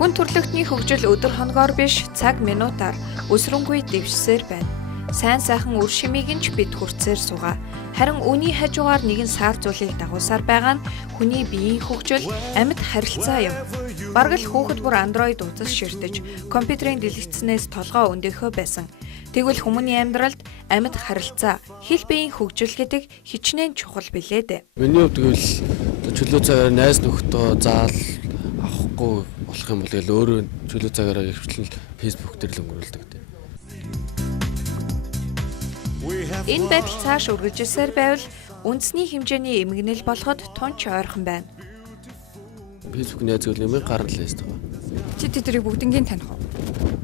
Хүн төрөлхтний хөгжил өдөр хоногоор биш цаг минутаар өсрөнгүй дэвшсээр байна. Сайн сайхан үр шимийг нь ч бид хүртсээр суугаа. Харин үүний хажуугаар нэгэн сар зүйлийг дагуулсаар байгаа нь хүний биеийн хөгжил, амьд харилцаа юм. Бараг л хүүхэд бүр Android утас ширтэж, компьютерийн дэлгэцнээс толгоо өндөөхөө байсан. Тэгвэл хүмүүний амьдралд амьд харилцаа, хэл биеийн хөгжил гэдэг хичнээн чухал билээ дээ. Миний хувьд гэвэл чөлөө цагаар найз нөхдөө заал авахгүй болох юм бол өөрөө чөлөө цагаараа ихвчлэн Facebook дээр л өнгөрүүлдэг дээ. Энэ байдал цааш үргэлжилсээр байвал үндэсний хэмжээний эмгэнэл болоход тунч ойрхон байна. Facebook найз зөвл нэмээ гаргал лээсдэг. Чи тэднийг бүгднийг таних уу?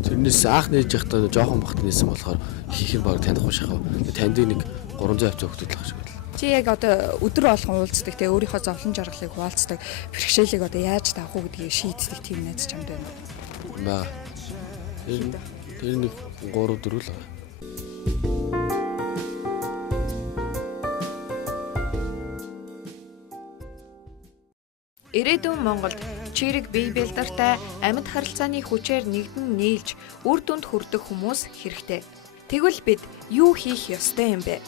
Тэрнээс анх нээж явахдаа жоохон бахт нээсэн болохоор хийх баг танихгүй шахав. Танд нэг 300 авч өгдөг л шиг байл. Чи яг одоо өдөр болгон уулздаг те өөрийнхөө зовлон жаргалыг хуваалцдаг бэрхшээлийг одоо яаж таах уу гэдгийг шийддэг тийм найз чамд байна. Баа. Тэр нэг 3-4 л байгаа. Ирээдүйн Монголд чирэг бие бэлдартай амьд харилцааны хүчээр нэгдэн нийлж үр дүнд хүрдэг хүмүүс хэрэгтэй. Тэгвэл бид юу хийх ёстой юм бэ?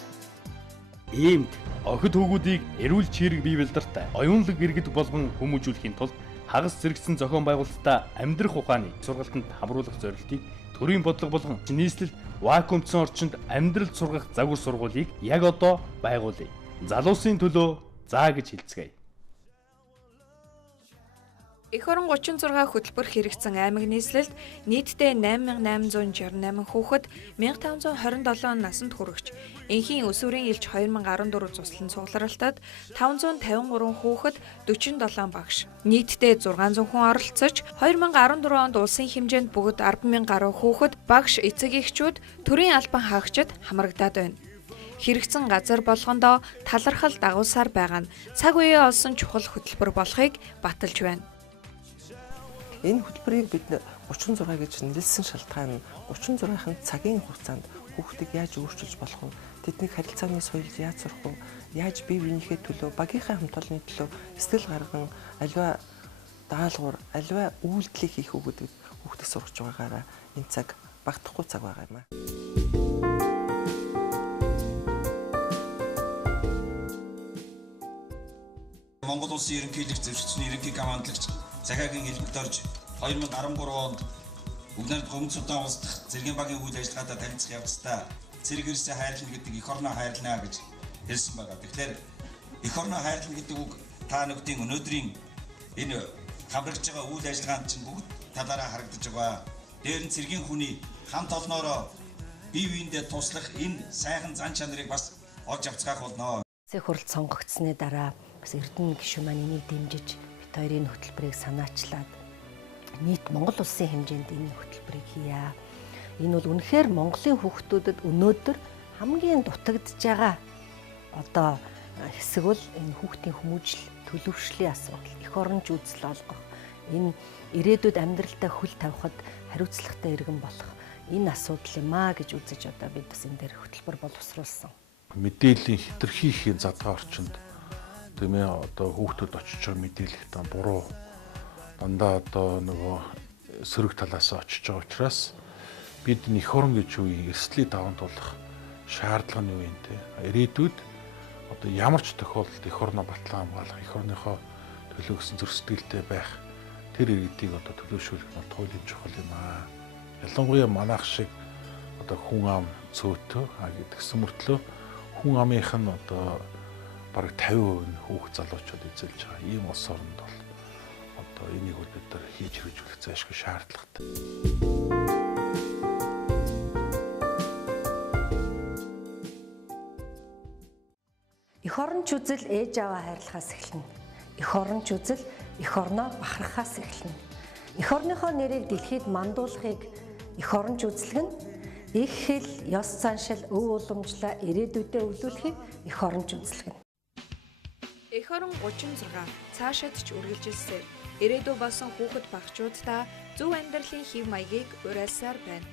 Иймд охид хүүгүүдийг эрүүл чирэг бие бэлдартай оюунлаг иргэд болгон хүмүүжүүлэхийн тулд хагас зэрэгсэн зохион байгуулалтаа амьдрах ухааны сургалтанд хамруулах зорилтыг төрийн бодлого болгон нийслэл вакуумцсан орчинд амьдрал сургах загвар сургуулийг яг одоо байгуулъя. Залуусын төлөө заа гэж хэлцгээе. Эх орон 36 хөтөлбөр хэрэгцсэн аймаг нийслэлд нийтдээ 8868 хүүхэд 1527 наснд хүрэгч, энхийн өсвөрийн элч 2014 цуслан цугларалтад 553 хүүхэд 47 багш, нийтдээ 600 хүн оролцож 2014 онд улсын хэмжээнд бүгд 10,000 гаруй хүүхэд, багш, эцэг эхчүүд, төрийн албан хаагчид хамрагдаад байна. Хэрэгцсэн газар болгондоо талархал дагуулсаар байгаа нь цаг үеэ олсон чухал хөтөлбөр болохыг баталж байна. Энэ хөтөлбөрийг бид 36 гэж нэлсэн шалтгаан нь 36-ын цагийн хугацаанд хүүхдийг яаж өөрчилж болох вэ? Тэдний харилцааны соёлд яаж сурах вэ? Яаж бие биенийхээ төлөө, багийнхаа хамт олонны төлөө сэтгэл гарган аливаа даалгавар, аливаа үйлдэлийг хийх үү гэдэг хүүхдийг сургаж байгаагаараа энэ цаг багтахгүй цаг байгаа юм аа. Монгол улсын ерөнхийлөгч зөвшөөрсөн ерөнхий командлагч Захаагийн хэлбэрт орж 2013 онд Угнард Гомц удаан улсдах зэргийн багийн үйл ажиллагаатай танилцах явцдаа цэрэг эрсээ хайрлна гэдэг эх орноо хайрлана гэж хэлсэн байгаа. Тэгэхээр эх орноо хайрлна гэдэг үг та нүдийн өнөөдрийн энэ хамрагч байгаа үйл ажиллагаанд чинь бүгд талаараа харагдаж байгаа. Дээр нь цэргийн хүний хамт олноороо бие биендээ туслах энэ сайхан зан чанарыг бас олж авцгаах болно. Зэх хуралд сонгогдсны дараа бас Эрдэнэ гишүүн маань энийг дэмжиж бит хоёрын хөтөлбөрийг санаачлаад нийт Монгол улсын хэмжээнд энэ хөтөлбөрийг хийя. Энэ бол үнэхээр Монголын хүүхдүүдэд өнөөдөр хамгийн дутагдж байгаа одоо хэсэг бол энэ хүүхдийн хүмүүжил төлөвшлийн асуудал, эх оронч үзэл олгох, энэ ирээдүйд амьдралдаа хөл тавихад хариуцлагатай иргэн болох энэ асуудал юм аа гэж үзэж одоо бид бас энэ дээр хөтөлбөр боловсруулсан. Мэдээллийн хэтэрхийхийн задгаа орчинд тийм ээ одоо хүүхдүүд очиж байгаа мэдээлэл та буруу дандаа одоо нөгөө сөрөг талаас очиж байгаа учраас бид эх орон гэж үеийн эрсдлийг даван туулах шаардлага нь юу юм те ирээдүйд одоо ямар ч тохиолдолд эх орноо батлан хамгаалах эх орныхоо төлөө гэсэн зөрсдөлтэй байх тэр иргэдийг одоо төлөвшүүлэх нь туйлын чухал юм аа. Ялангуяа манайх шиг одоо хүн ам цөөтөө гэдгсэн мөртлөө хүн амынх нь одоо бараг 50% нь хүүхд залуучууд эзэлж байгаа. Ийм улс оронд бол одоо энийг бид нар хийж хэрэгжүүлэх зайлшгүй шаардлагатай. Эх оронч үзэл ээж аваа хайрлахаас эхэлнэ. Эх оронч үзэл эх орноо бахархахаас эхэлнэ. Эх орныхоо нэрийг дэлхийд мандуулахыг эх оронч үзэлгэн их хэл, ёс заншил, өв уламжлаа ирээдүйдээ өвлүүлэхийг эх оронч үзэлгэн. Эх орон 36 цаашаад ч үргэлжилсээр ирээдүй болсон хүүхэд багчуудаа зөв амьдралын хэв маягийг уриалсаар байна.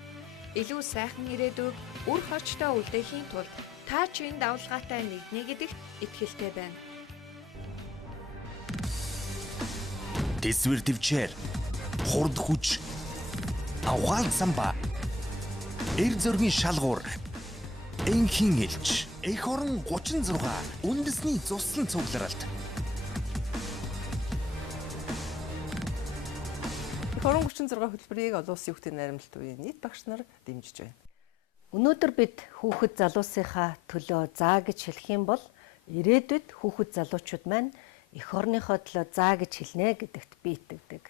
Илүү сайхан ирээдүйг үр хочтой үлдээхийн тулд та ч энэ давлгаатай нэгнэ гэдэгт итгэлтэй байна. Тэсвэр төвчээр хурд хүч, авгаал самба, эр зөргийн шалгуур, энхийн элч, эх орон 36 үндэсний цуслан цугларалт. Эх орон 36 хөтөлбөрийг олон улсын хүүхдийн найрамдалт үеийн нийт багш нар дэмжиж байна. Өнөөдөр бид хүүхэд залуусынхаа төлөө заа гэж хэлэх юм бол ирээдүйд хүүхэд залуучууд маань эх орныхоо төлөө заа гэж хэлнэ гэдэгт би итгэдэг.